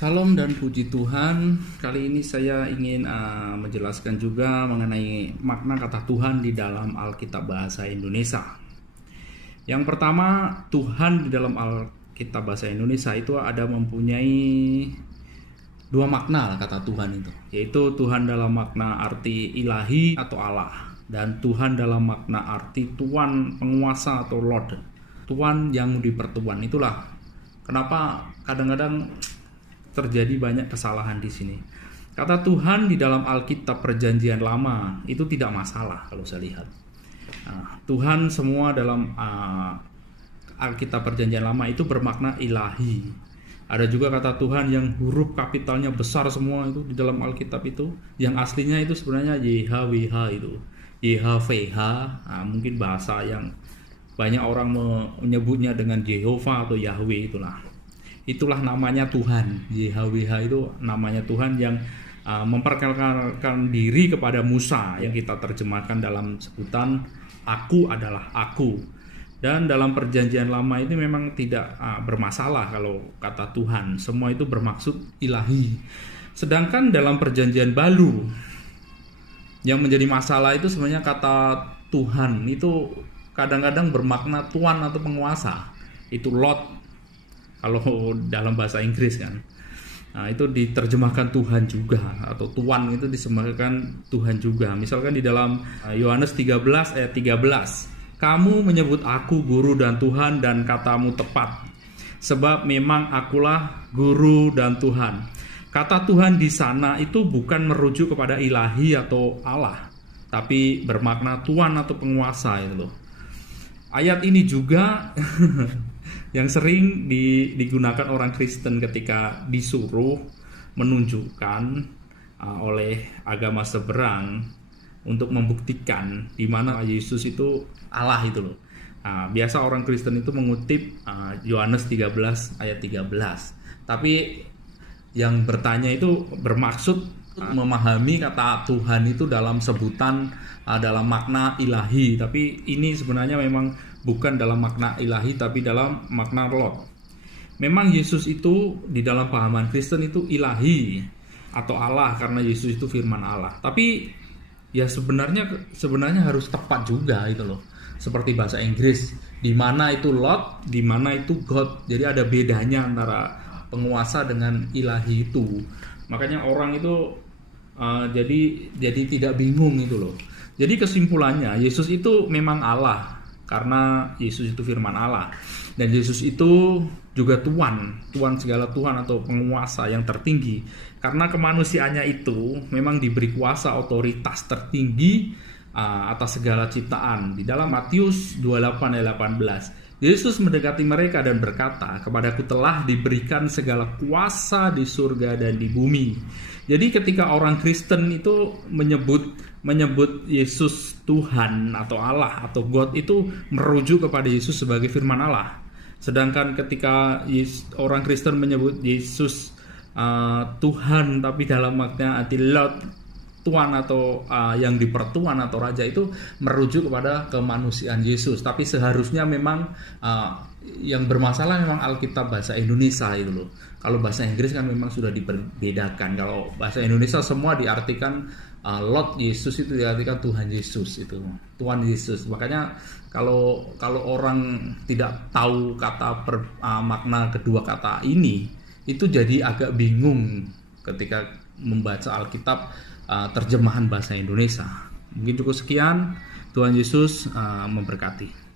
Salam dan puji Tuhan. Kali ini saya ingin menjelaskan juga mengenai makna kata Tuhan di dalam Alkitab Bahasa Indonesia. Yang pertama, Tuhan di dalam Alkitab Bahasa Indonesia itu ada mempunyai dua makna kata Tuhan itu, yaitu Tuhan dalam makna arti ilahi atau Allah, dan Tuhan dalam makna arti Tuan, penguasa atau Lord, Tuan yang dipertuan. Itulah kenapa kadang-kadang terjadi banyak kesalahan di sini. Kata Tuhan di dalam Alkitab Perjanjian Lama itu tidak masalah kalau saya lihat. Tuhan semua dalam Alkitab Perjanjian Lama itu bermakna ilahi. Ada juga kata Tuhan yang huruf kapitalnya besar semua itu di dalam Alkitab itu, yang aslinya itu sebenarnya YHWH itu, YHWH. Mungkin bahasa yang banyak orang menyebutnya dengan Jehovah atau Yahweh Itulah namanya Tuhan. YHWH itu namanya Tuhan yang memperkenalkan diri kepada Musa, yang kita terjemahkan dalam sebutan Aku adalah Aku. Dan dalam Perjanjian Lama ini memang tidak bermasalah kalau kata Tuhan. Semua itu bermaksud ilahi. Sedangkan dalam Perjanjian Baru yang menjadi masalah itu sebenarnya kata Tuhan itu kadang-kadang bermakna tuan atau penguasa. Itu Lord kalau dalam bahasa Inggris kan. Itu diterjemahkan Tuhan juga, atau tuan itu disebutkan Tuhan juga. Misalkan di dalam Yohanes 13 ayat 13, kamu menyebut aku guru dan Tuhan, dan katamu tepat, sebab memang akulah guru dan Tuhan. Kata Tuhan di sana itu bukan merujuk kepada ilahi atau Allah, tapi bermakna tuan atau penguasa itu loh. Ayat ini juga yang sering digunakan orang Kristen ketika disuruh menunjukkan oleh agama seberang untuk membuktikan di mana Yesus itu Allah itu loh. Biasa orang Kristen itu mengutip Yohanes 13 ayat 13. Tapi yang bertanya itu bermaksud memahami kata Tuhan itu dalam sebutan dalam makna ilahi, tapi ini sebenarnya memang bukan dalam makna ilahi tapi dalam makna Lord. Memang Yesus itu di dalam pahaman Kristen itu ilahi atau Allah karena Yesus itu firman Allah. Tapi ya sebenarnya harus tepat juga itu loh. Seperti bahasa Inggris, di mana itu Lord, di mana itu God. Jadi ada bedanya antara penguasa dengan ilahi itu. Makanya orang itu jadi tidak bingung itu loh. Jadi kesimpulannya, Yesus itu memang Allah karena Yesus itu firman Allah, dan Yesus itu juga Tuan segala Tuhan atau penguasa yang tertinggi, karena kemanusiaannya itu memang diberi kuasa otoritas tertinggi atas segala ciptaan. Di dalam Matius 28 ayat 18, Yesus mendekati mereka dan berkata, kepadaku telah diberikan segala kuasa di surga dan di bumi. Jadi ketika orang Kristen itu menyebut Yesus Tuhan atau Allah atau God, itu merujuk kepada Yesus sebagai firman Allah. Sedangkan ketika orang Kristen menyebut Yesus Tuhan tapi dalam makna arti Lord, Tuan atau yang dipertuan atau raja, itu merujuk kepada kemanusiaan Yesus. Tapi seharusnya memang yang bermasalah memang Alkitab Bahasa Indonesia itu loh. Kalau bahasa Inggris kan memang sudah dibedakan. Kalau bahasa Indonesia semua diartikan Lord Yesus, itu diartikan Tuhan Yesus, itu Tuhan Yesus. Makanya kalau orang tidak tahu makna kedua kata ini, itu jadi agak bingung ketika membaca Alkitab terjemahan bahasa Indonesia. Mungkin cukup sekian. Tuhan Yesus memberkati.